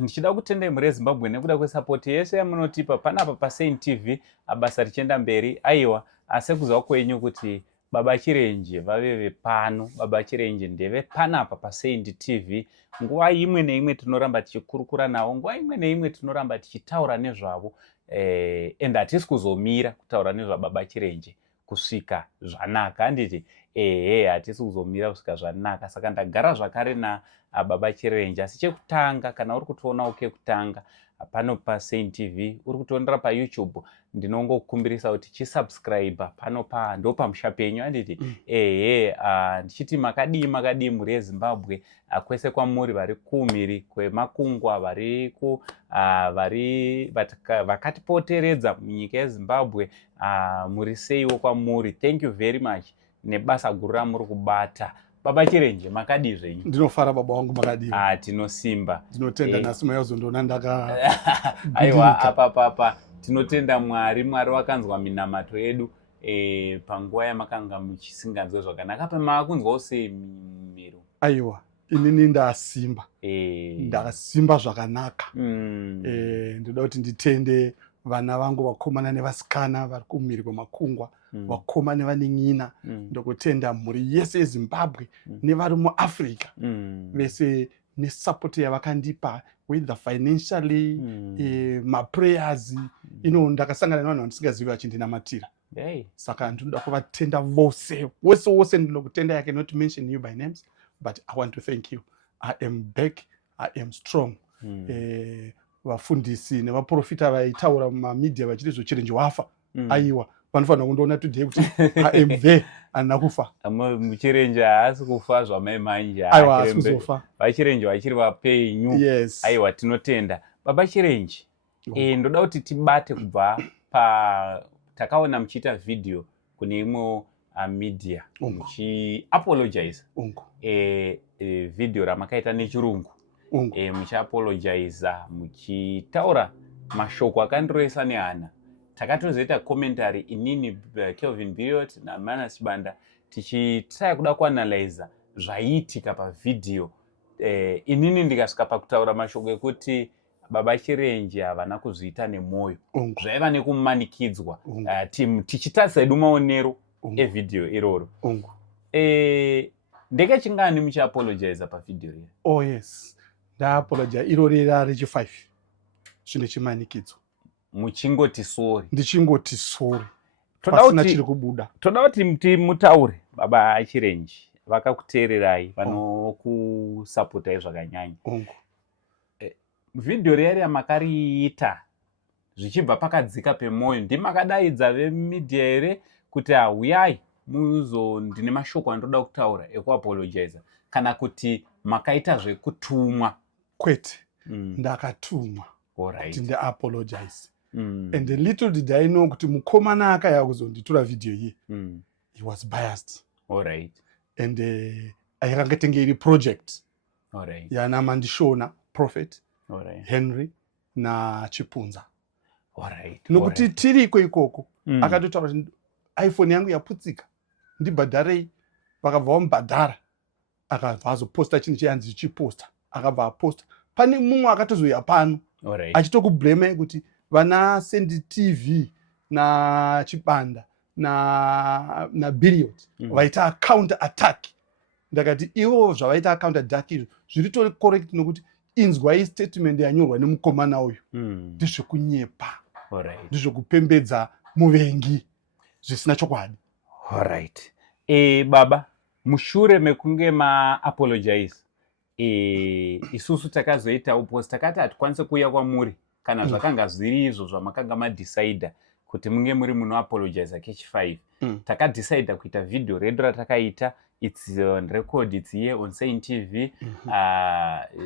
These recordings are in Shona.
Ndichida kutendai muri Zimbabwe nekuda kwesapoti yese yamunotipa panapa paSaint TV basa richienda mberi. Aiwa, asi kuziva kwenyu kuti Baba Chirenje vave vepano, Baba Chirenje ndeve panapa paSaint TV. Nguva imwe neimwe tinoramba tichikurukura navo, nguva imwe neimwe tinoramba tichitaura nezvavo. Ende hatisi kuzomira kutaura nezvaBaba Chirenje kusvika zvanaka. Handiti hatisi kuzomira kusvika zvanaka. Saka ndagara zvakare naBaba Chirenje. Asi chekutanga, kana uri kutiona kutanga pano paSaint TV, uri kutionera paYouTube, ndinongokumbirisa kuti chisubscribe pano ndo pamusha penyu. Handiti ndichiti makadii muri yeZimbabwe, kwese kwamuri vari kumhiri kwemakungwa, vakatipoteredza munyika yeZimbabwe, muri seiwo kwamuri. Thank you very much nebasa guru ramuri kubata. Baba Chirenje, makadii zvenyu? Ndinofara baba wangu, makadii? Tinosimba. Tinotenda nhasi mayazondoona ndaka aiwa apa tinotenda Mwari wakanzwa minamato yedu panguva yamakanga muchisinganzwe zvakanaka. Pamakunzwawo sei miro? Aiwa, inini ndasimba zvakanaka. Ndoda kuti nditende vana vangu vakomana nevasikana vari kumhiri kwemakungwa, vakomana vane nyina. Ndokutenda mhuri yese yeZimbabwe nevari muAfrica vese nesapoti yavakandipa, whether financially, maprayers. Ndakasangana nevanhu vandisingazivi vachindinamatira. Saka ndinoda kuvatenda vose ndinoda kutenda. I cannot mention you by names, but I want to thank you. I am back, I am strong. Vafundisi nevaprofita vaitaura mumamedia vachiti zvoChirenje wafa, aiwa, vanofanira kundoona today kuti I am there, handina kufa. Chirenje haasi kufa zvamai manje. Aiwa, haasi kuzofa. VaChirenje vachiri vapenyu. Yes. Aiwa, tinotenda. Baba Chirenje, ndoda kuti tibate kubva takaona muchiita video kune imwe media muchiapologize video ramakaita nechirungu. Muchiapologize muchitaura mashoko akandirwesa nehana. Takatozoita commentary inini, Kelvin Billiot naMana Sibanda, tichitrai kuda kuanalyze zvaiitika pavideo. Inini ndikasvika pakutaura mashoko ekuti Baba Chirenje havana kuzviita nemwoyo, zvaiva nekumanikidzwa. Tichitarisa edu maonero evideo iroro. Ndeke chingani muchiapologize pavideo iri? Oh yes, ndaapologize iro rera rechi5 zvine chimanikidzo. Muchingoti sorry? Ndichingoti sorry, pasina chiri kubuda. Toda kuti mutaure Baba Chirenje, vakakuteererai, vanokusapotai zvakanyanya. Video riyari yamakariita zvichibva pakadzika pemwoyo, ndimakadaidza vemedia here kuti uyai ndine mashoko andoda kutaura ekuapologize, kana kuti makaita zvekutumwa? Kwete, ndakatumwa kuti ndiapologize. And a little did I know kuti mukomana akauya kuzonditora video iyi, he was biased. And aikanga tenge iri project yana Mandishona Prophet, Henry na Chipunza. Nokuti tiriko ikoko, akatotaura kuti iPhone yangu yaputsika, ndibhadharei. Vakabva vamubhadhara, akabva azoposta chinhu chayanzi chiposta, akabva aposta. Pane mumwe akatozoya pano achitokublamai kuti vana Saint TV na Chibanda na Billiot vaita counter attack. Ndakati ivo zvavaita counter attack izvo zviritori correct, nokuti inzwai statement yanyorwa nemukomana uyu. Ndizvokunyepa, ndizvokupembedza muvengi, zvisina chokwadi. Baba, mushure mekunge maapologize, isusu takazoitawo post takati hatikwanise kuuya kwamuri kana zvakanga zviri izvo zvamakanga madecida kuti munge muri munoapologize kechi5. Takadecida kuita video redu ratakaita, it's on record, it's here on Saint TV.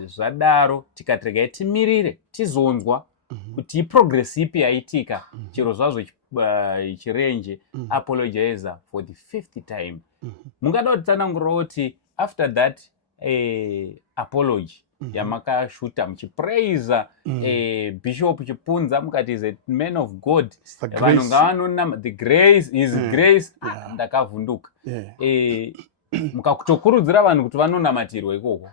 Zvadaro tikatirega timirire tizonzwa kuti iprogress ipi yaitika, chero zvazvo Chirenje apologize for the 5th time. Mungada kuti tsanangura kuti after that apology yamakashuta muchipraise Bishop Chipunza, mukati is a man of God, vanhu ngavanonama, the grace is grace. Ndakavhunduka. Mukakutokurudzira vanhu kuti vanonamatirwa ikoko.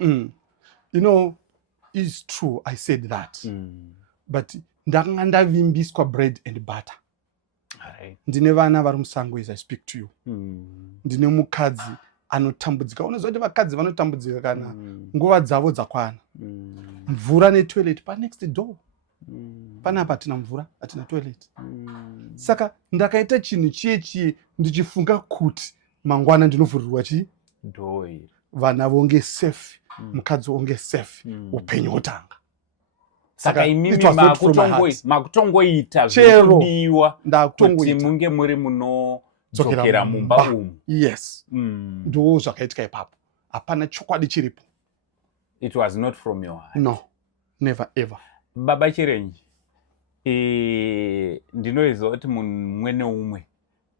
is true, I said that. But ndakanga ndavimbiswa bread and butter. Ndine vana vari musango as I speak to you. Ndine mukadzi anotambudzika. Unoziva kuti vakadzi vanotambudzika kana nguva dzavo dzakwana. Mvura netoilet pa next door. Panapa hatina mvura, hatina toilet. Saka ndakaita chinhu chiye ndichifunga kuti mangwana ndinovhurirwa chi door. Vana vonge safe, mukadzi vonge safe, upenyu hotanga. Saka imimi makutongoita zvekudiwa kuti munge muri munodzokera mumba umu. Yes. Ndo zvakaitika ipapo. Hapana chokwadi chiripo. It was not from your heart. No. Never ever. Baba Chirenji, ndinoziva kuti mumwe neumwe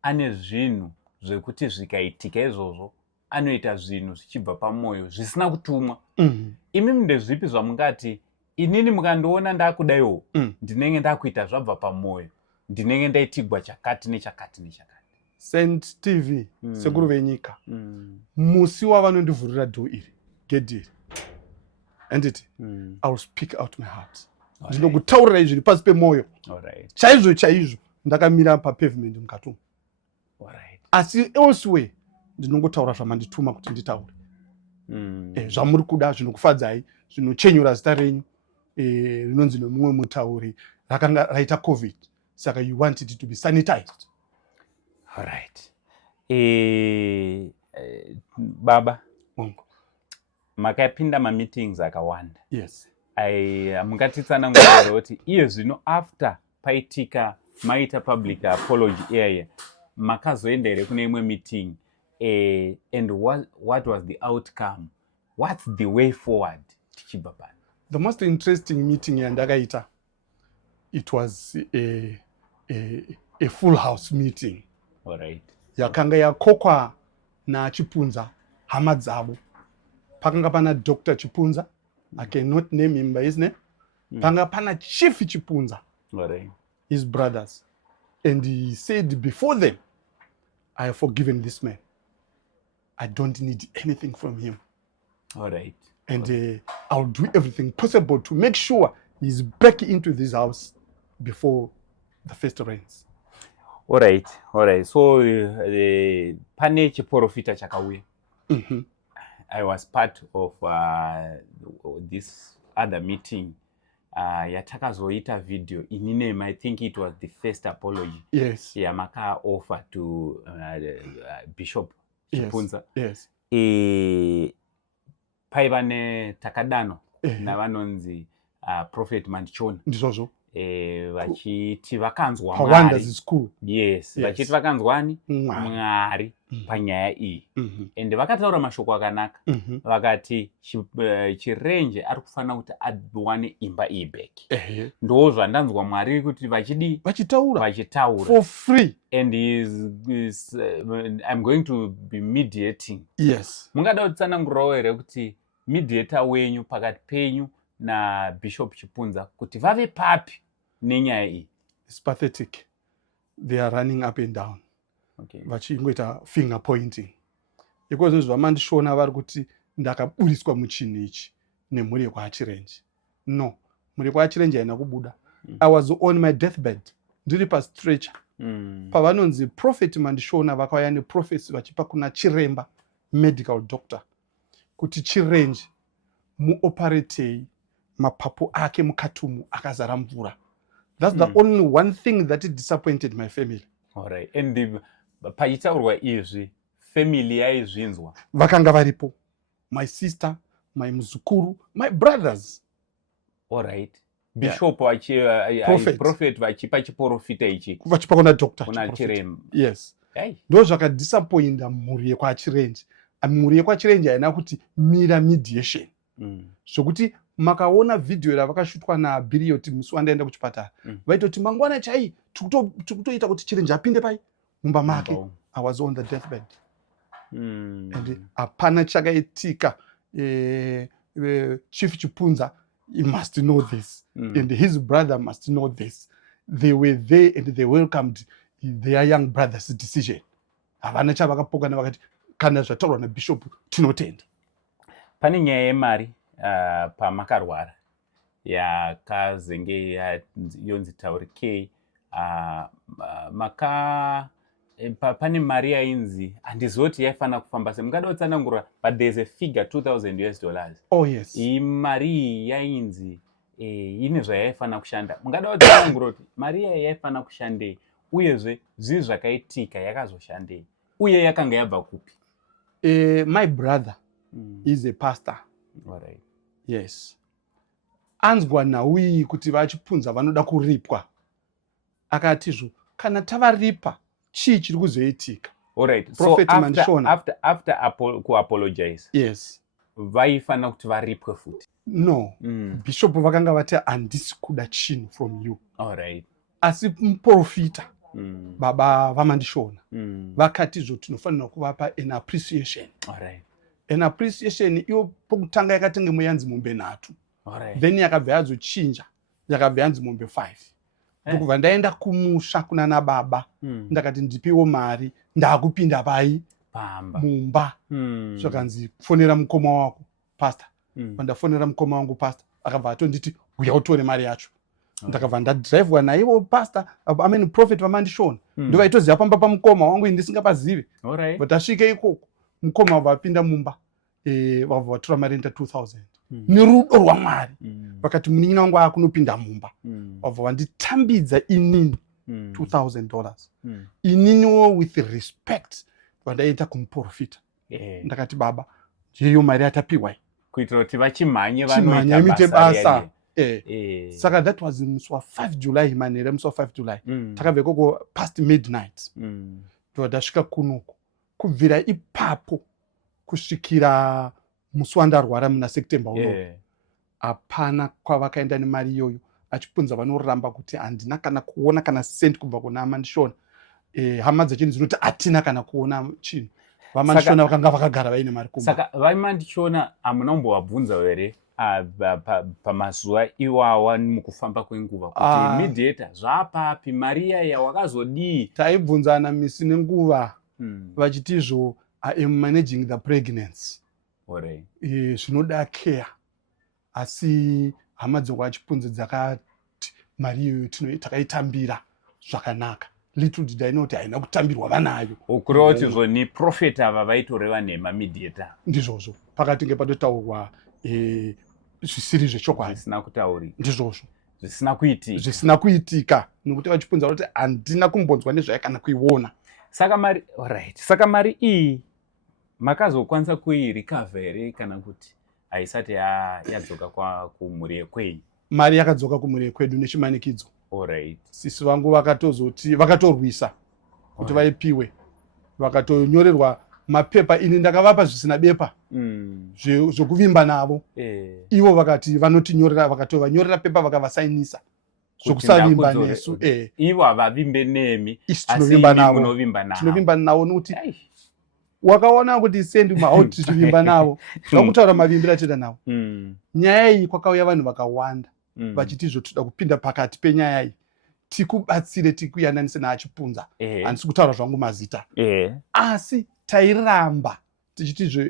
ane zvinhu zvekuti zvikaitika izvozvo anoita zvinhu zvichibva pamwoyo zvisina kutumwa. Imimi ndezvipi zvamungati inini mukandiona ndakudaiwo ndinenge ndakuita zvabva pamwoyo, ndinenge ndaitigwa chakati nechakati nechakati. Saint TV sekuru venyika musi wavanondivhurira dho iri gediri anditi I will speak out my heart. Ndinokutaurira izvi pasi pemwoyo chaizvo chaizvo ndakamira papavement mukati umu. Asi elsewhere ndinongotaura zvamandituma kuti nditaure. Zvamuri kuda zvinokufadzai zvinochenyura zita renyu rinonzi nemumwe mutauri rakanga raita covid saka you want it to be sanitized. Alright. Baba makapinda mameetings akawanda. Yes. Mungatitsanangurira kuti iye zvino after paitika maita public apology iyaya makazoenda here kune imwe meeting and what was the outcome? What's the way forward tichibva pano? The most interesting meeting yandakaita, it was a full house meeting. Alright. Yakanga yakokwa na Chipunza hama dzavo. Pakanga pana Dr. Chipunza, I cannot name him by his name. Panga pana Chief Chipunza, alright, his brothers. And he said before them, I have forgiven this man. I don't need anything from him. Alright. And I'll do everything possible to make sure he's back into this house before the first rains. Alright. So pane chiprofita chakauya. I was part of this other meeting. Yatakazoita video ininem. I think it was the first apology. Yes. Yamaka offer to Bishop Chipunza. Yes. Paivane takadano na vanonzi Prophet Manchoni. Ndizozo. Vachiti vakanzwa Mwari. Yes. Vachiti vakanzwani Mwari panyaya iyi. And vakataura mashoko akanaka. Vakati Chirenje ari kufanira kuti awane imba iyi back. Ndo zvandanzwa Mwari kuti vachidi vachitaura for free. And I'm going to be mediating. Yes. Mungada kutsanangurirawo here kuti mediator wenyu pakati penyu na Bishop Chipunza kuti vave papi nenyaya iyi. It's pathetic. They are running up and down. Okay. Vachingoita finger pointing. Because zvamandishona vari kuti ndakaburiswa muchinhu ichi nemhuri yekwaChirenje. No, mhuri yekwaChirenje haina kubuda. I was on my deathbed. Ndiri pastretcher. Pavanonzi Prophet Mandishona vakauya neprofesi vachipa kuna chiremba medical doctor kuti Chirenje muoperatei mapapu ake mukatumu akazara mvura. That's the only one thing that disappointed my family. Alright. And pachitaurwa izvi family yaizvinzwa vakanga varipo, my sister, my muzukuru, my brothers. Alright. Bishop prophet vachipa chiprofita ichi vachipa kuna doctor kuna chiremba. Yes. Ndo zvakadisappointa mhuri yekwaChirenje. Mhuri yekwaChirenje haina kuti mira mediation. Zvokuti makaona video ravakashutwa naBhirioti musi wandaenda kuchipatara. Vaitoti mangwana chai tikutoita kuti Chirenje apinde pai mumba make. I was on the deathbed. And hapana chakaitika. Chief Chipunza, he must know this. And his brother must know this. They were there and they welcomed their young brother's decision. Havana chavakapoka navakati kana zvataurwa naBishop tinotenda. Pane nyaya yemari pamakarwara yakazenge yonzi taurikei pane mari yainzi handizoti yaifana kufamba se mungada kutsanangura, but there's a figure $2,000. Oh yes. Iyi mari iyi yainzi ine zvayaifana kushanda. Mungada kutsanangura kuti mari iyi yaifana kushandei uyezve zvinhu zvakaitika yakazoshandei uye yakanga yabva kupi? My brother is a pastor. All right. Yes. Anzwa naui kuti vachipunza vanoda kuripwa. Akatizvo kana tavaripa chii chiri kuzoitika? All right. Prophet So Mandishona after ku-apologize, yes, vaifana kuti varipwe futi? No. Bishop vakanga vati handisi kuda chinhu from you. All right. Asi muprofita baba vaMandishona vakatizvo tinofanira kuvapa an appreciation. All right. An appreciation iyo pokutanga yakatenge muyanzi mombe 3. All right. Then yakabva yazochinja yakabva yanzi mombe 5. Ndokubva ndaenda kumusha kuna nababa ndakati ndipiwo mari ndakupinda pai mumba zvakanzi fonera mukoma wako pastor. Pandafonera mukoma wangu pastor akabva atonditi uya utore mari yacho. Ndakabva ndadhiraivwa naivo pastor prophet vaMandishona ndovaitoziva pamba pamukoma wangu ndisingapazive. But asvike ikoko mukoma vapinda mumba vabva vatora mari enda 2,000 nerudo rwaMwari. Vakati munin'ina wangu akunopinda mumba vabva vanditambidza inini $2,000 ininiwo with respect vandaita kumuprofita. Ndakati baba yeyo mari atapiwai kuitira kuti vachimhanye vanoita basa. Saka that was musi wa5 July manhere musi wa5 July takabva ikoko past midnight ndodasvika kunoku. Kubvira ipapo kusvikira musi wandarwara muna September unowu hapana kwavakaenda nemari iyoyo achipunza vanoramba kuti handina kana kuona kana sent kubva kuna Mandishona. Hama dzachini dzinoti hatina kana kuona chinhu. VaMandishona vakanga vakagara vaine mari kumba. Saka vaMandishona hamuna kumbovabvunza here pamazuva iwawa mukufamba kwenguva kuti mediator zvapapi mari iya wakazodii? Taibvunzana misi nenguva vachitizvo I am managing the pregnancy. Zvinoda care. Asi hama dzangu achipunza dzakati mari iyoyo takaitambira zvakanaka. Little did I know kuti haina kutambirwa vanayo. Kureva kuti zvoni prophet ava vaitoreva nemamediator. Ndizvozvo pakati patotaurwa zvisiri zvechokwadi. Zvisina kutaurika. Ndizvozvo zvisina kuitika nokuti vachipunza kuti handina kumbonzwa nezvayo kana kuiona. Saka mari iyi makazokwanisa kuirikavha here kana kuti haisati yadzoka kumhuri yekwenyu? Mari yakadzoka kumhuri yekwedu nechimanikidzo. Sisi vangu vakatorwisa kuti vaipiwe, vakatonyorerwa mapepa. Ini ndakavapa zvisina bepa zvokuvimba navo. Ivo vakati vanotinyorera, vakatovanyorera pepa vakavasainisa zvokusavimba nesu. Ivo havavimbe nemi asi tinovimba navo nokuti wakaona kuti sendi mahauti tichivimba navo zvakutaura mavimbiro atoita navo. Nyaya iyi kwakauya vanhu vakawanda vachitizvo toda kupinda pakati penyaya iyi tikubatsire tikuyananise naachipunza. Handisi kutaura zvangu mazita asi tairamba tichitizvo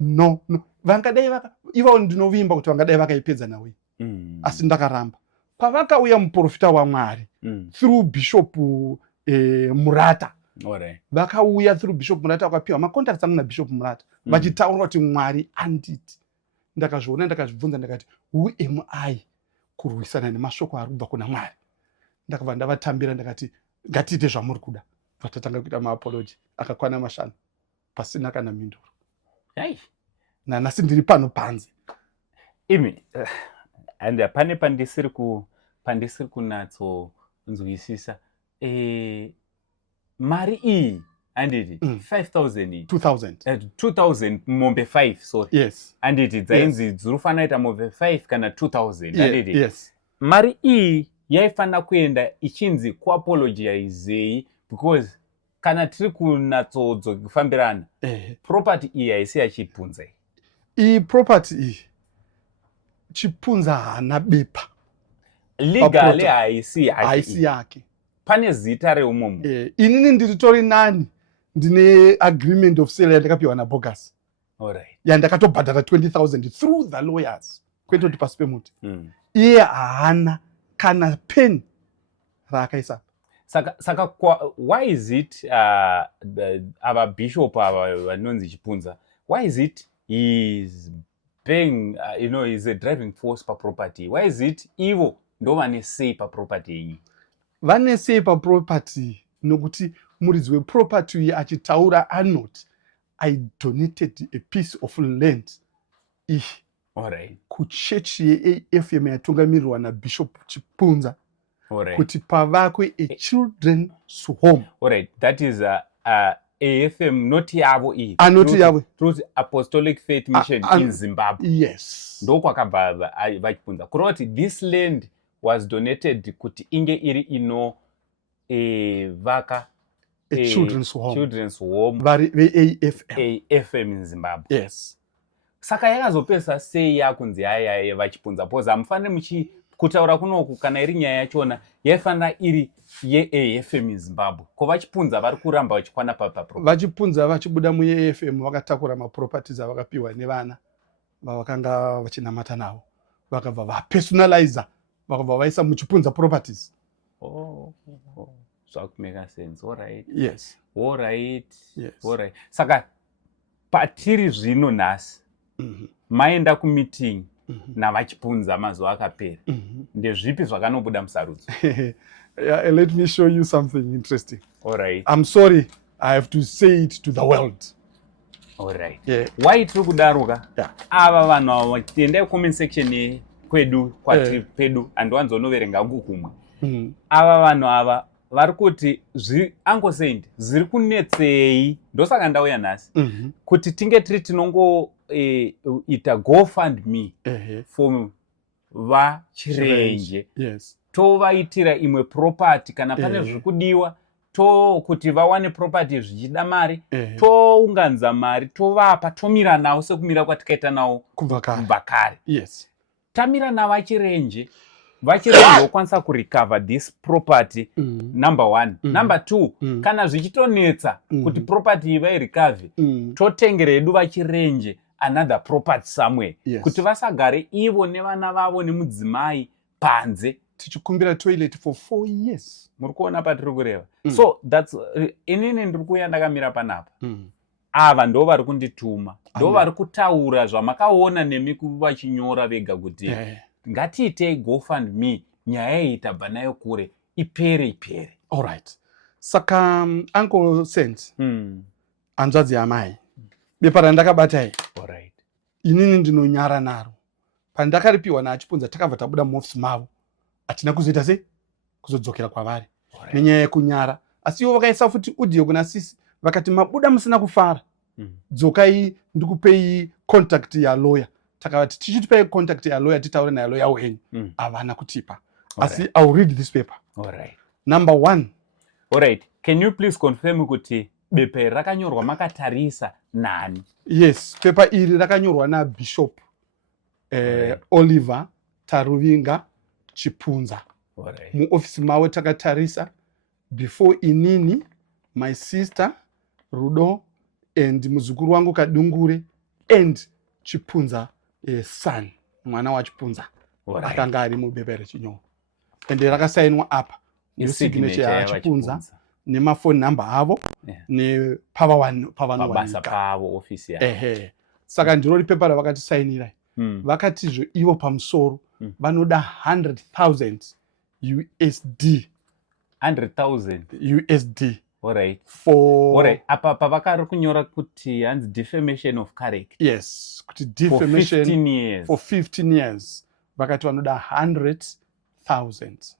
no vangadai ivo ndinovimba kuti vangadai vakaipedza nawe asi ndakaramba. Pavakauya muprofita waMwari through Bishop Murata vakauya through Bishop Murata vakapiwa macontacts angu naBishop Murata vachitaura kuti Mwari anditi. Ndakazviona ndakazvibvunza ndakati who am I kurwisana nemashoko ari kubva kuna Mwari. Ndakabva ndavatambira ndakati ngatiite zvamuri kuda. Vatatanga kuita maapology akakwana 5 pasina kana mhinduro. Nanhasi ndiri pano panze. Imi and pane pandisiri kunatsokunzwisisa mari iyi anditi 5,000 2,000 mombe 5 sorry. Yes. Anditi dzainzi dzinofanira ita mombe 5 kana 2,000 anditi. Yes. Mari iyi yaifana kuenda ichinzi kuapologizei because kana tiri kunatsodzo kufambirana property iyi haisi yachipunza. Iyi property iyi chipunza hana bepa legally haisi yake. Pane zita reumomo. Inini ndiritori nani ndine agreement of sale yandakapiwa naBogus. Yandakatobhadhara 20,000 through the lawyers. kwete kuti pasi pemuti. Iye haana kana pen raakaisa. Saka why is it ava bishop ava vanonzi Chipunza, why is it he's paying he's a driving force pa property? Why is it ivo ndo vane say pa property iyi? Vane say pa property nokuti muridzi weproperty uyu achitaura anoti I donated a piece of land kuchechi yeAFM yatungamirirwa naBishop Chipunza kuti pavakwe a children's home. Alright, that is AFM not yavo iyi. Not yavo. Truth Apostolic Faith Mission in Zimbabwe. Yes. Ndo kwakabva vachipunza. Kuroti this land was donated kuti inge iri ino vaka a children's home. Vari AFM. AFM in Zimbabwe. Yes. Saka yakazopesa sei yakunzi haya vachipunza poza hamufaniri kutaura kunoku kana iri nyaya yachona yaifanira iri yeAFM in Zimbabwe. Ko vachipunza vari kuramba vachikwana vachipunza vachibuda muAFM vakatakura maproperties avakapiwa nevana vavakanga vachinamata navo vakabva vapersonalizer vakabva vaisa muchipunza properties. Zvakumeka sense. Alright. Yes. Alright. Yes. Alright. Saka patiri zvino nhasi maenda kumeeting navachipunza mazuva akapera ndezvipi zvakanobuda musarudzo? Let me show you something interesting. Alright. I'm sorry, I have to say it to the world. Alright. Yeah. Why tiri kudaruka? Ava vanhu ava tiendai comment section kwedu kwati pedu andiwanzonoverenga ngukumwe. Ava vanhu ava vari kuti angosendi zviri kunetsei, ndosaka ndauya nhasi kuti tinge tiri tinongoita GoFundMe for vachirenje. Yes. Tovaitira imwe property kana pane zviri kudiwa kuti vawane property zvichida mari tounganidza mari tovapa tomira navo sekumira kwatikaita navo kubva kare. Yes. Tamira navachirenje vokwanisa kurecover this property. Number one. Number two, kana zvichitonetsa kuti property vairecover totengera edu vachirenje another property somewhere. Kuti vasagare ivo nevana vavo nemudzimai panze tichikumbira toilet for 4 years. Muri kuona patiri kureva. So that's inini ndiri kuuya ndakamira panapa. Ava ndo vari kundituma, ndo vari kutaura zvamakaona nemi vachinyora vega kuti ngatiitei GoFundMe nyaya iyi tabva nayo kure ipere. Alright. Saka Uncle Sense hanzvadzi yamai bepa randakabata iyi inini ndinonyara naro. Pandakaripiwa naAchipunza takabva tabuda muofisi mavo hatina kuzoita sei kuzodzokera kwavari nenyaya yekunyara. Asi ivo vakaisa futi audio kuna sisi vakati mabuda musina kufara, dzokai ndikupei contact yalawyer. Takavati tichitipai contact yalawyer titaure nayalawyer wenyu. Havana kutipa. Asi I'll read this paper. Alright. Number 1. Alright. Can you please confirm kuti bepa rakanyorwa makatarisa nani? Yes, paper iri rakanyorwa naBishop Oliver Taruvinga Chipunza. Muofisi mawe takatarisa before inini, my sister Rudo and muzukuru wangu Kadungure and Chipunza son, mwana wa Chipunza. Akanga ari mubepa rechinyorwa. And rakasainwa apa signature ya Chipunza nemafoni number avo pabasa pavo ofisi ya. Saka ndiro paper ravakatisainira. Vakatizvo ivo pamusoro vanoda 100,000 USD. 100,000 USD. Alright. For alright. Apa pavakari kunyora kuti hanzi defamation of character. Yes, kuti defamation for 15 years. For 15 years. Vakati vanoda 100,000.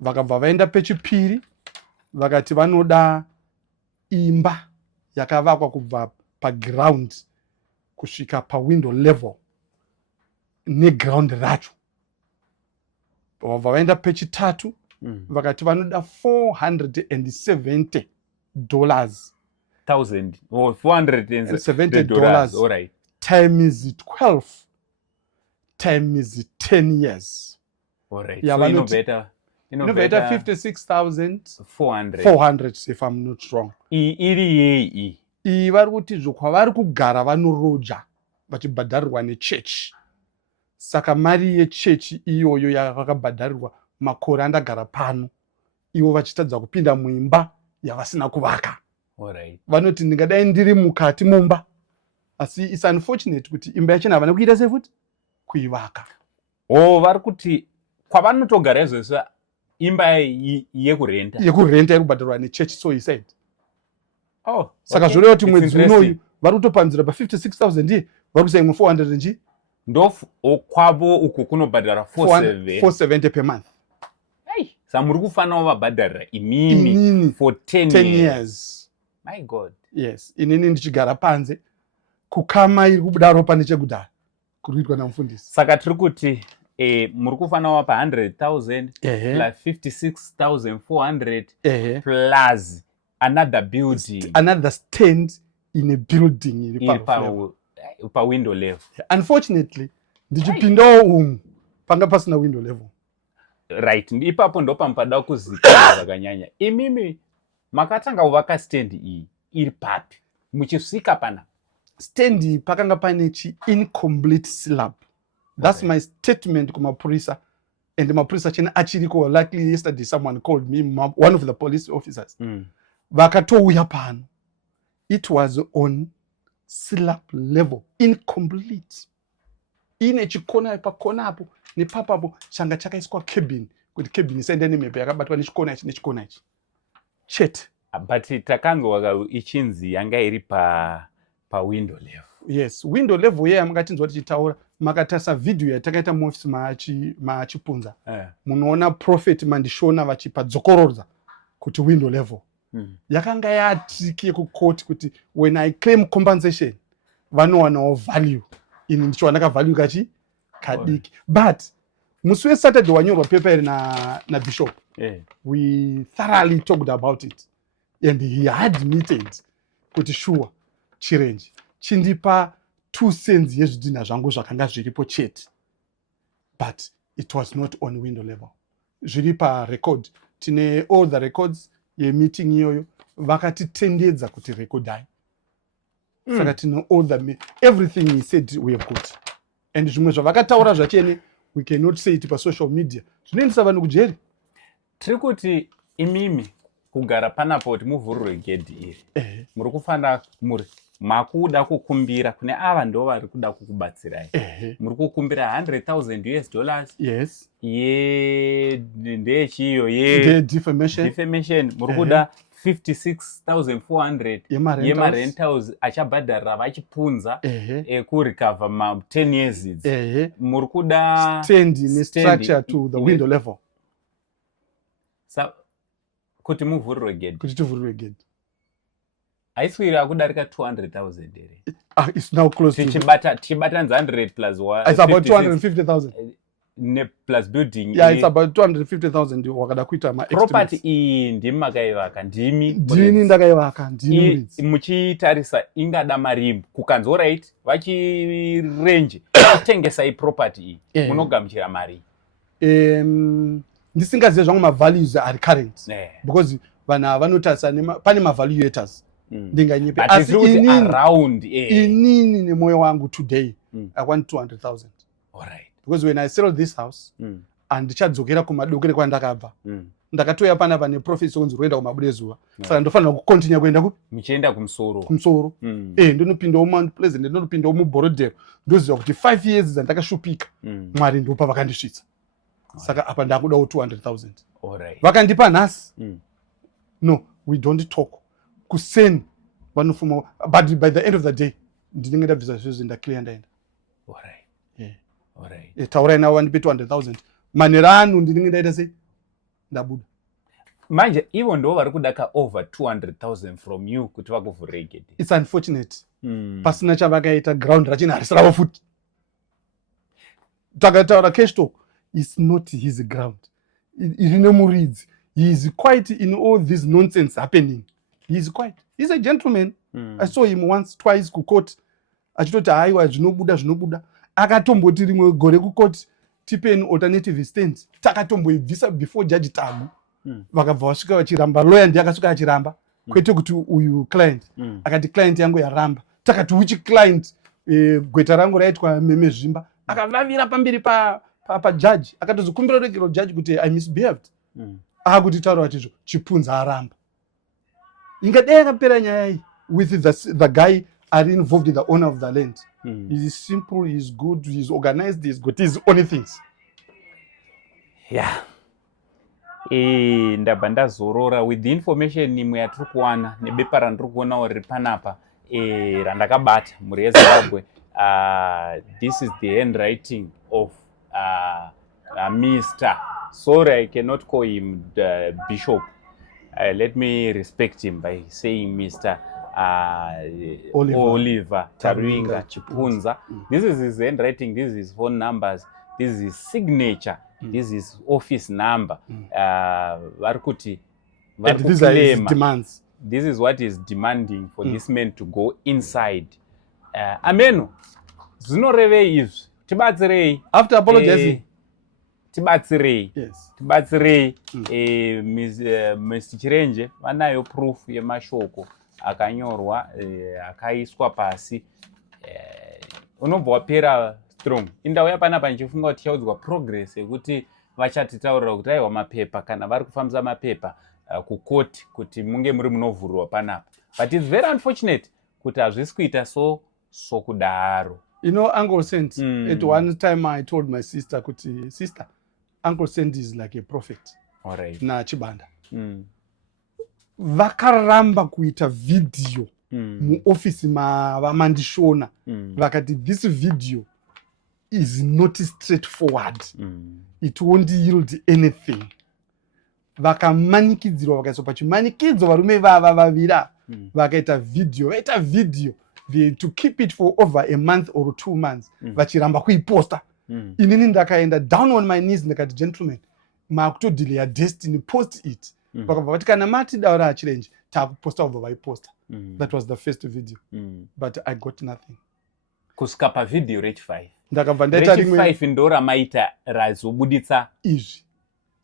Vakabva vaenda pechipiri vakati vanoda imba yakavakwa kubva paground kusvika pawindow level neground racho. Vabva vaenda pechitatu vakati vanoda $470. $470. Alright. Times 12 times 10 years. Alright. Yeah, so innovator 56,400 if I'm not wrong. Iyi vari kuti zvo kwavari kugara vanoroja vachibhadharirwa nechurch saka mari yechechi iyoyo yakabhadharirwa makore andagara pano, ivo vachitadza kupinda muimba yavasina kuvaka. Vanoti ndingadai ndiri mukati mumba, asi it's unfortunate kuti imba yachona havana kuita sei futi kuivaka. Vari kuti kwavanotogara izvozvo imba yekurenta iri kubhadharwa nechechi, so he said. Saka zvoreva kuti mwedzi unoyu vari kutopanzira pa56,000 iye vari kuisa imwe 400 nji kwavo uku kunobhadhara 470 per month. Muri kufanira vabhadharira imini for 10 years. My God. Yes, inini ndichigara panze kukama iri kubuda ropa nechekudhara kuri kuitwa namufundisi. Saka tiri kuti muri kufanira wapa 100,000 plus 56,400 plus another building, another stand in a building iri pa window level. Unfortunately ndichipindawo umu panga pasina window level. Right, ipapo ndo pampada kuzikanwa zvakanyanya. Imimi makatanga kuvaka stand iyi iri papi muchisvika pana stand pakanga pane chi incomplete slab. That's my statement kumapurisa, and mapurisa chena achiriko. Luckily yesterday someone called me, one of the police officers. Vakatouya pano, it was on slab level, incomplete. Ine chikona pakona apo nepapapo changa chakaiswa cabin, kuti cabin isaende nemepe yakabatwa nechikona ichi nechikona ichi chete. But takanzwa ichinzi yanga iri pa window level. Yes, window level yeye amakatinzwa tichitaura, makatasa video yatakaita muofisi machipunza. Munoona Prophet Mandishona vachipadzokorodza kuti window level. Yakanga yatriki yekukoti kuti when I claim compensation vanowanawo value. Ini ndicho wanaka value kachi kadiki. But musi weSaturday wanyorwa paper iri na Bishop. We thoroughly talked about it. And he admitted kuti sure chirenji chindipa 2 cents yezvidhina zvangu zvakanga zviripo chete. But it was not on window level. Zviri pa record. Tine all the records yemeeting iyoyo vakatitendedza kuti rekodai. Saka tine all the everything he said we have got. And zvimwe zvavakataura zvachene we cannot say it pa social media. Zvinoendesa vanhu kujeri. Tiri kuti imimi kugara panapo kuti muvhurwe gedhi iri. Muri kufanira muri makuda kukumbira kune ava ndo vari kuda kukubatsirai. Muri kukumbira $100,000. Yes. Ndechiyo defamation. Muri kuda 56,400 yemarentals achabhadharira vachipunza kurecover ma 10 years idzi. Muri kuda stand in structure to the window level. Kuti muvhurwe gedhi. Kuti tivhurwe gedhi. Haiswira kudarika 200,000 ere. It's now close to tichibatanza 100 plus 1. It's about 250,000. Ne plus building. Yeah, it's about 250,000 wakada kuita ma property iyi ndimi makaivaka ndimi ndakaivaka ndimi muchitarisa ingada mari kukanzwa right vachirenje kutengesa property iyi munogamuchira mari. Ndisingazive zvangu ma values are current because vana vanotarisa pane ma valuators ndinganyepe asi inini nemoyo wangu today I want 200,000. Alright. Because when I sell this house and ndichadzokera kumadokere kwandakabva ndakatoya pana pane professor kunzi roenda kumabude zuva saka ndofanira kukontinua kuenda ku muchienda kumsoro ndinopindawo Mount Pleasant ndinopindawo muBorodero ndoziva kuti 5 years dzandakashupika Mwari ndopa vakandisvitsa saka apa ndakudawo 200,000. Alright. Vakandipa nhasi no we don't talk kuseni vanofuma but by the end of the day ndinenge ndabvisa zvizvo ndaclear ndaenda. Alright. Taurai navo vandipe 200,000 manherano ndinenge ndaita sei ndabuda. Manje ivo ndo vari kudaka over 200,000 from you kuti vakuvhurire gedhi. It's unfortunate. Pasina chavakaita ground rachina harisi ravo futi. Takataura cash talk, it's not his ground. Iri nemuridzi. He is quiet in all this nonsense happening. He is quiet. He's a gentleman. I saw him once, twice kukoti. Achitoti haiwa zvinobuda. Akatomboti rimwe gore kukoti tipeni alternative stand. Takatomboibvisa before judge Tagu. Vakabva vasvika vachiramba. Lawyer ndiye akasvika achiramba. Kwete kuti uyu client. Akati client yangu yaramba. Takati which client gweta rangu raitwa Meme Zvimba. akavavira pamberi pajaji akatozokumbira regero jaji kuti I misbehaved. Akuti taura kuti Chipunza aramba. Ingadai akapera nyaya iyi with the guy are involved in the owner of the land. He's simple, he's good, he's organized, he's got his own things. Yeah. Ndabva ndazorora with the information imwe yatiri kuwana nebepa randiri kuona riri panapa randakabata mhuri yeZimbabwe. This is the handwriting of Mr. Sorry, I cannot call him the Bishop. Let me respect him by saying Mr. Oliver Taruinga Chipunza. This is his handwriting, this is his phone numbers, this is his signature, this is his office number. Varikuti, and these are his demands. This is what is demanding for this man to go inside. Ameno, zinorevei izvi, tibatsirei. After apologizing. Tibatsirei. Yes. Tibatsirei. Mr. Chirenje, vanayo proof yemashoko akanyorwa akaiswa pasi. Unobva wapera strong. Indauya panapa ndichifunga kuti tichaudzwa progress yekuti vachatitaurira kuti aiwa mapepa kana vari kufambisa mapepa kukoti kuti munge muri munovhurwa panapa. But it's very unfortunate kuti hazvisi kuita so kudaro. You know, Uncle Saint, at one time I told my sister, kuti, sister, Uncle Saint is like a prophet. All right. Na Chibanda. Vakaramba kuita video mu office vamandishona. Vakati this video is not straightforward. It won't yield anything. Vakamanikidzirwa vakaiswa pachimanikidzo varume vavira. Vakaita video. To keep it for over a month or 2 months. Vachiramba kuiposta. Inini ndakaenda down on my knees ndakati, gentlemen, makutodelay ya destiny, post it. Vakati kana mati daura achirenji, takuposta ubva vaiposta. That was the first video. But I got nothing. Kusvika pavideo rechi5. Ndakabva ndaita rimwe rechi5 ndora maita razobuditsa izvi.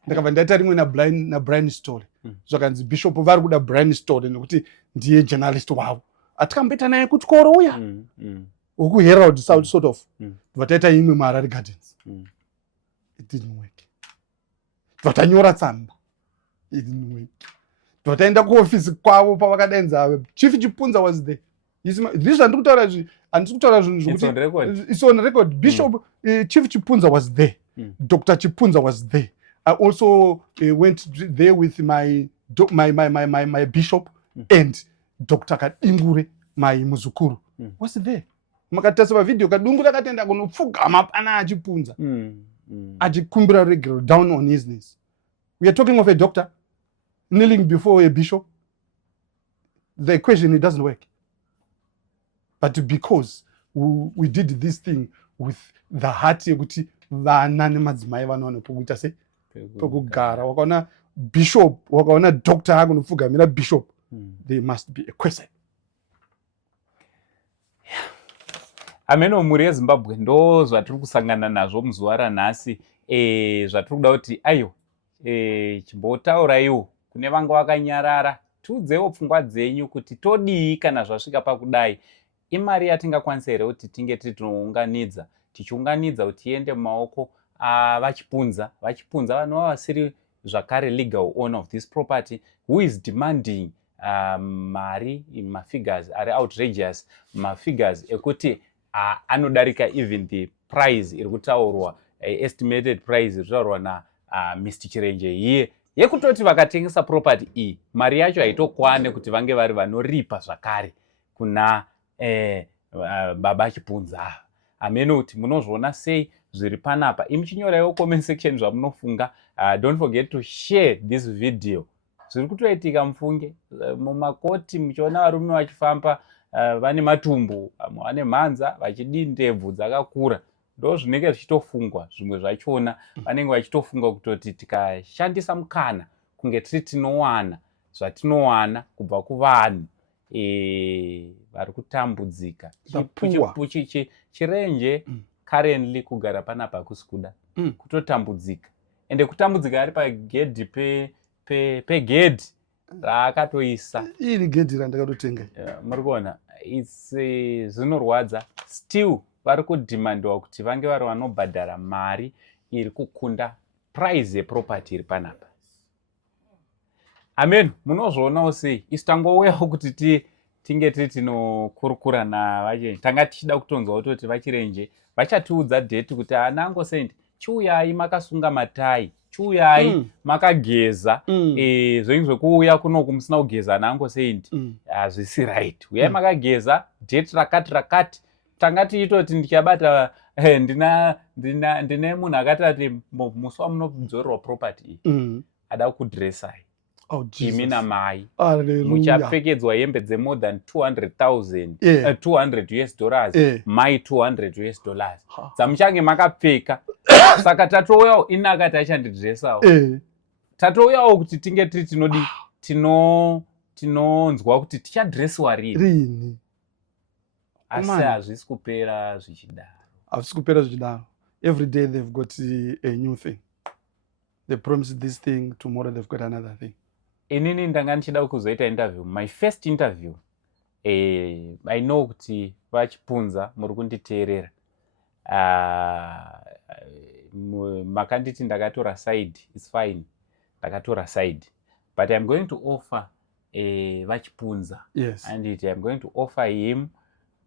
Ndakabva ndaita rimwe na Brian Story. Zvakanzi Bishop vari kuda Brian Story nekuti ndiye journalist wavo. Atikambeta naye kuchikoro uya. Uku Herald sort of. Vataita imwe muHarare Gardens. It didn't work. Vatanyora tsamba. It didn't work. Vataenda kuofisi kwavo pavakadenza Chief Chipunza was there. This andikutaura izvi, andikutaura zvinhu zvokuti it's on record. Bishop Chief Chipunza was there. Dr. Chipunza was there. I also went there with my bishop and Dr. Kadingure, my muzukuru, was there. Makatasaba video Kadungure akatenda kunopfugama pana achipunza. Achikumbira regular down on his knees. We are talking of a doctor kneeling before a bishop. The equation, it doesn't work. But because we did this thing with the heart yekuti vana nemadzimai vanowana pokuita se pokugara, wakaona bishop, wakaona doctor akunopfugamira bishop, they must be a question. Ameno mhuri yeZimbabwe ndo zvatiri kusangana nazvo muzuva ranhasi. Zvatiri kuda kuti ayo chimbotauraiwo kune vanga vakanyarara, tiudzewo pfungwa dzenyu kuti todii kana zvasvika pakudai. Imari yatingakwanisa here kuti tinge tinounganidza, tichiunganidza kuti tiende mumaoko avachipunza vanova vasiri zvakare legal owner of this property, who is demanding mari, mafigures are outrageous, mafigures ekuti anodarika even the price iri kutaurwa, estimated price iri kutaurwa na Mr. Chirenje iye yekutoti vakatengesa property iyi mari yacho haitokwane kuti vange vari vanoripa zvakare kuna baba Chipunza. Ameno kuti munozviona sei zviri panapa. Imuchinyorawo comment section zvamunofunga. Don't forget to share this video. Zviri kutoitika mufunge mumakoti muchiona varume vachifamba vane matumbu, vane mhanza, vachidi ndebvu dzakakura. Ndo zvinenge zvichitofungwa zvimwe zvachona. Vanenge vachitofunga kutoti tikashandisa mukana kunge tiri tinowana zvatinowana kubva kuvanhu vari kutambudzika. Chirenje currently kugara panapa hakusi kuda, kutotambudzika. Ende kutambudzika ari pagedhi pegedhi raakatoisa. Iri gedhi randakatotenga. Muri kuona, zinorwadza. Still vari kudhimandiwa kuti vange vari vanobhadhara mari iri kukunda price yeproperty iri panapa. Amen, munozvoonawo sei? Isu tangouyawo kuti tinge tiri tinokurukura navachenje. Tanga tichida kutonzwa kuti vachirenje vachatiudza date kuti ana angosendi chiuyai makasunga matai, chiuyai makageza, zvenyu zvekuuya kunoku musina kugeza ana angosendi hazvisi right. Uyai makageza date rakati. Tanga tichitoti ndichabata ndine munhu akati ati musi wamunodzorerwa property ada kudresai. Imi namai muchapfekedzwa hembe dze more than 200,000 $200 US, mai $200 US dzamuchange makapfeka. Saka tatouyawo ini akati achandidresawo, tatouyawo kuti tinge tiri tinodi tinonzwa kuti tichadresiwa rini. Asi hazvisi kupera zvichidaro. Hazvisi kupera zvichidaro. Every day they've got a new thing. They promise this thing, tomorrow they've got another thing. Inini ndanga ndichida kuzoita interview. My first interview, I know kuti vachipunza muri kunditeerera. Makanditi ndakatora side, it's fine. Ndakatora side. But I'm going to offer vachipunza. Yes. And I'm going to offer him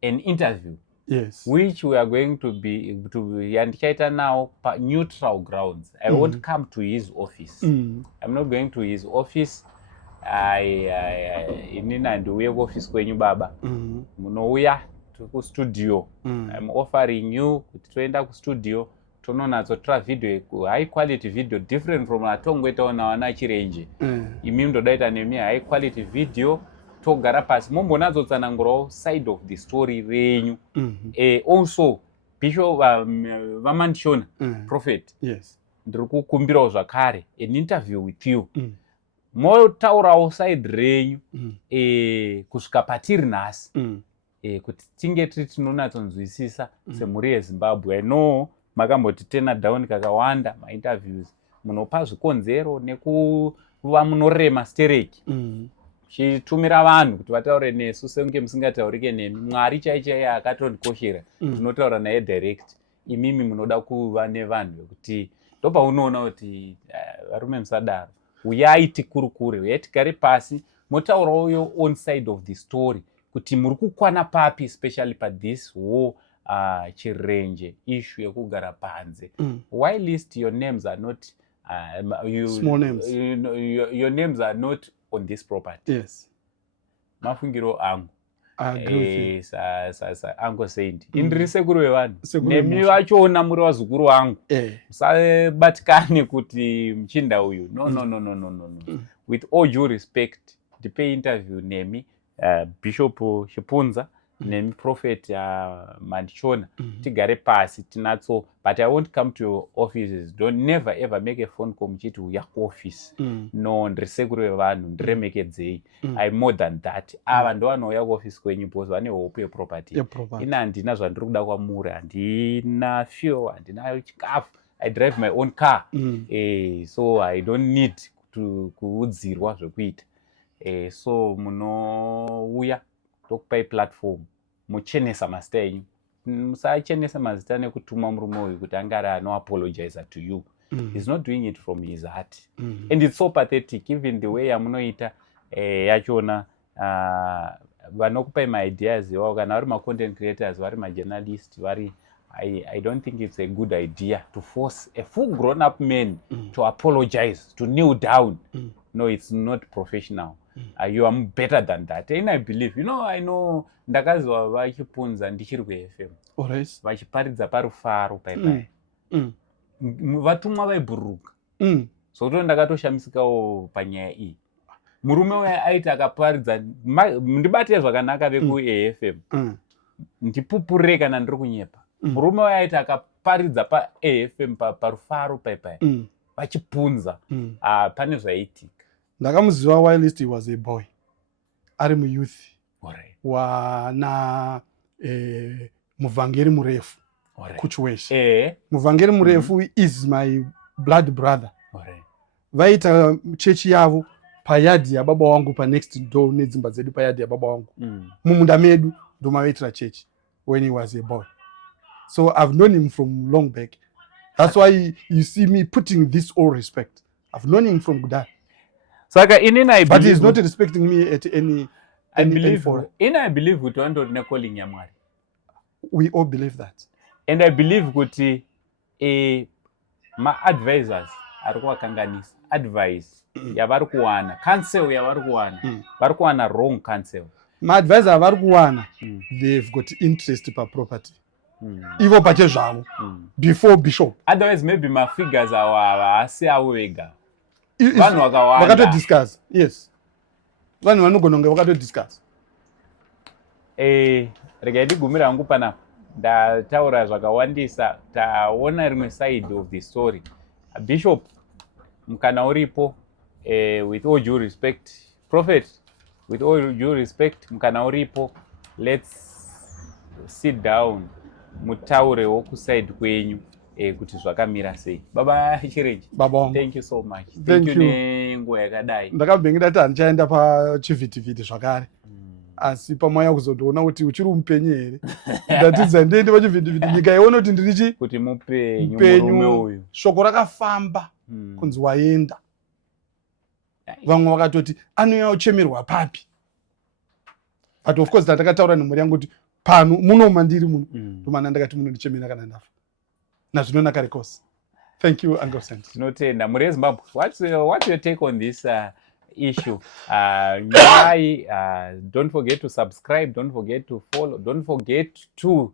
an interview. Yes. Which we are going to be yandichaita now neutral grounds. I won't come to his office. I'm not going to his office. Inini handiuye kuoffice kwenyu baba. Munouya kustudio. I'm offering you kuti toenda kustudio tononatsotora video high quality video different from atongoitawo nawana chirenje. Imi ndodaita nemi high quality video. Togara pasi mumbonadzotsanangurawo side of the story renyu. Also Bishop Vamandishona Prophet. Yes. Ndiri kukumbirawo zvakare an interview with you. Motaurawo side renyu kusvika patiri nhasi. Kuti tinge tiri tinonatsonzwisisa semhuri yeZimbabwe. I know makamboti tena down kakawanda mainterviews. Munopa zvikonzero nekuva munorema stereki. Chitumira vanhu kuti vataure nesu senge musingataurike nemi. Mwari chaichaiye akatondikoshera. Tinotaura naye direct. Imimi munoda kuva nevanhu vekuti ndopaunoona kuti varume musadaro. Uyai tikurukure, uyai tigare pasi, motaurawo your own side of the story. Kuti muri kukwana papi, especially pa this whole chirenje issue yekugara panze. Why list your names are not small names? Your names are not on this property. Yes. Mafungiro angu. I agree with you. Ango sendi. Indiri sekuru wevanhu. Nemi vachoona muri vazukuru vangu. Musabatikane kuti mchinda uyu. No. With all due respect, ndipe interview nemi Bishop Chipunza nemi Prophet Mandishona. Tigare pasi tinatso. But I won't come to your offices. Don't never ever make a phone call mchiti uya office. No, ndiri sekuru wevanhu, ndiremekedzei. I'm more than that. Ava ndo vanouya kuoffice kwenyu because vane hope yeproperty. Ina handina zvandiri kuda kwamuri, handina fuel, handina chikafu. I drive my own car. So I don't need kuudzirwa zvekuita. So munouya tokupai platform. Muchenesa mazita enyu. Musachenesa mazita nekutuma murume uyu kuti angari anoapologize to you. He's not doing it from his heart. And it's so pathetic, even the way yamunoita yachona vanokupai maideas iwavo kana vari macontent creators, vari majournalist, vari I don't think it's a good idea to force a full grown-up man to apologize, to kneel down. No, it's not professional. You are better than that. And I believe, I know ndakazwa vachipunza ndichiri kuFM. Vachiparidza parufaro paipai. Vatumwa vaibhururuka. Sokuti ndakatoshamisikawo panyaya iyi. Murume uya aiti akaparidza ndibate zvakanaka vekuAFM. Ndipupurire kana ndiri kunyepa. Murume uya aiti akaparidza paAFM parufaro paipai. Vachipunza. Pane zvaitika. Ndakamuziva whilst he was a boy. Ari muyouth. Wana muvhangeri murefu. Kuchweshe. Muvhangeri murefu is my blood brother. Vaita chechi yavo payadi ya baba wangu pa next door nedzimba dzedu payadi ya baba wangu. Mumunda medu ndo mavaitira chechi when he was a boy. So I've known him from long back. That's why you see me putting this all respect. I've known him from Gudai. Saka inina but he's not respecting me at any forum. I believe kuti wandorina calling yaMwari. We all believe that. And I believe kuti ma advisors ari kuvakanganisa advice yavari kuwana counsel yavari kuwana vari kuwana wrong counsel. Ma advisor vari kuwana they've got interest pa property. Ivo pache zvavo before bishop. Otherwise maybe ma figures awa asi avo vega. Vanhu vakawanda. Vakato discuss. Yes. Vanhu vanogona kunge vakato discuss. Regai ndigumira hangu panapa. Ndataura zvakawandisa taona rimwe side of the story. Bishop mukana uripo with all due respect prophet with all due respect mukana uripo let's sit down mutaurewo kuside kwenyu kuti zvakamira sei. Baba Chirenje, thank you so much. Thank you nenguva yakadai. Ndakabve ndati handichaenda pachivhitivhiti zvakare asi pamaya kuzotoona kuti uchiri mupenyu here ndatidza ndiende pachivhitivhiti nyika iona kuti ndirichi kuti mupenyu shoko rakafamba kunzi waenda. Vamwe vakatoti anouya uchemerwa papi, but of course ndatakataura nemhuri yangu kuti pano muno mandiri muno ndomana ndakati munondichemera kana ndafa nazvinonaka rekosi. Thank you Uncle Sent. Tinotenda. Muri Zimbabwe, what's your take on this issue? Don't forget to subscribe, don't forget to follow, don't forget to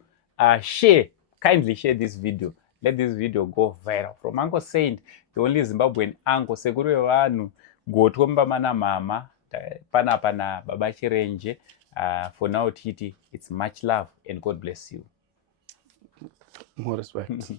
share. Kindly share this video. Let this video go viral. From Uncle Saint, the only Zimbabwean uncle, sekuru yevanhu, gotomba mana mama, pana Baba Chirenje. For now, Titi, it's much love and God bless you. More respect.